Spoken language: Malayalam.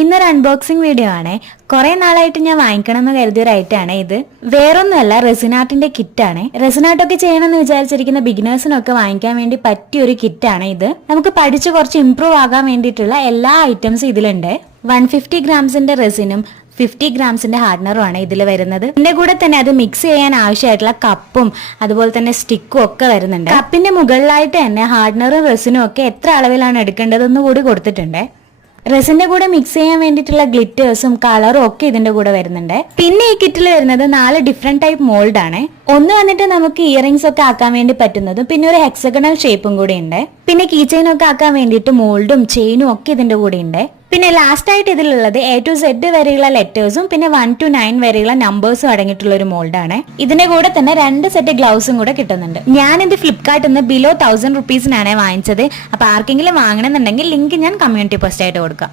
ഇന്നൊരു അൺബോക്സിംഗ് വീഡിയോ ആണ്. കുറെ നാളായിട്ട് ഞാൻ വാങ്ങിക്കണം എന്ന് കരുതിയ ഒരു ഐറ്റം ആണ് ഇത്. വേറൊന്നുമല്ല, റെസിനാർട്ടിന്റെ കിറ്റാണ്. റെസിനാർട്ടൊക്കെ ചെയ്യണമെന്ന് വിചാരിച്ചിരിക്കുന്ന ബിഗിനേഴ്സിനൊക്കെ വാങ്ങിക്കാൻ വേണ്ടി പറ്റിയ ഒരു കിറ്റാണ് ഇത്. നമുക്ക് പഠിച്ച് കുറച്ച് ഇംപ്രൂവ് ആകാൻ വേണ്ടിയിട്ടുള്ള എല്ലാ ഐറ്റംസും ഇതിലുണ്ട്. 150 ഗ്രാംസിന്റെ റെസിനും 50 ഗ്രാംസിന്റെ ഹാർഡ്നറും ആണ് ഇതിൽ വരുന്നത്. ഇതിന്റെ കൂടെ തന്നെ അത് മിക്സ് ചെയ്യാൻ ആവശ്യമായിട്ടുള്ള കപ്പും അതുപോലെ തന്നെ സ്റ്റിക്കും ഒക്കെ വരുന്നുണ്ട്. കപ്പിന്റെ മുകളിലായിട്ട് തന്നെ ഹാർഡ്നറും റെസിനും ഒക്കെ എത്ര അളവിലാണ് എടുക്കേണ്ടതെന്ന് കൂടി കൊടുത്തിട്ടുണ്ട്. റെസിന്റെ കൂടെ മിക്സ് ചെയ്യാൻ വേണ്ടിയിട്ടുള്ള ഗ്ലിറ്റേഴ്സും കളറും ഒക്കെ ഇതിന്റെ കൂടെ വരുന്നുണ്ട്. പിന്നെ ഈ കിറ്റിൽ വരുന്നത് 4 ഡിഫറെന്റ് ടൈപ്പ് മോൾഡ് ആണ്. ഒന്ന് വന്നിട്ട് നമുക്ക് ഇയറിംഗ്സ് ഒക്കെ ആക്കാൻ വേണ്ടി പറ്റുന്നതും പിന്നെ ഒരു ഹെക്സഗണൽ ഷേപ്പും കൂടി ഉണ്ട്. പിന്നെ കീ ചെയിൻ ഒക്കെ ആക്കാൻ വേണ്ടിയിട്ട് മോൾഡും ചെയിനും ഒക്കെ ഇതിന്റെ കൂടെ ഉണ്ട്. പിന്നെ ലാസ്റ്റ് ആയിട്ട് ഇതിലുള്ളത് A to Z വരെയുള്ള ലെറ്റേഴ്സും പിന്നെ 1 to 9 വരെയുള്ള നമ്പേഴ്സും അടങ്ങിയിട്ടുള്ള ഒരു മോൾഡാണ്. ഇതിന്റെ കൂടെ തന്നെ 2 സെറ്റ് ഗ്ലൗസും കൂടെ കിട്ടുന്നുണ്ട്. ഞാനിത് ഫ്ലിപ്കാർട്ടിൽ നിന്ന് ബിലോ 1000 റുപ്പീസിനാണ് വാങ്ങിച്ചത്. അപ്പൊ ആർക്കെങ്കിലും വാങ്ങണമെന്നുണ്ടെങ്കിൽ ലിങ്ക് ഞാൻ കമ്മ്യൂണിറ്റി പോസ്റ്റ് ആയിട്ട് കൊടുക്കാം.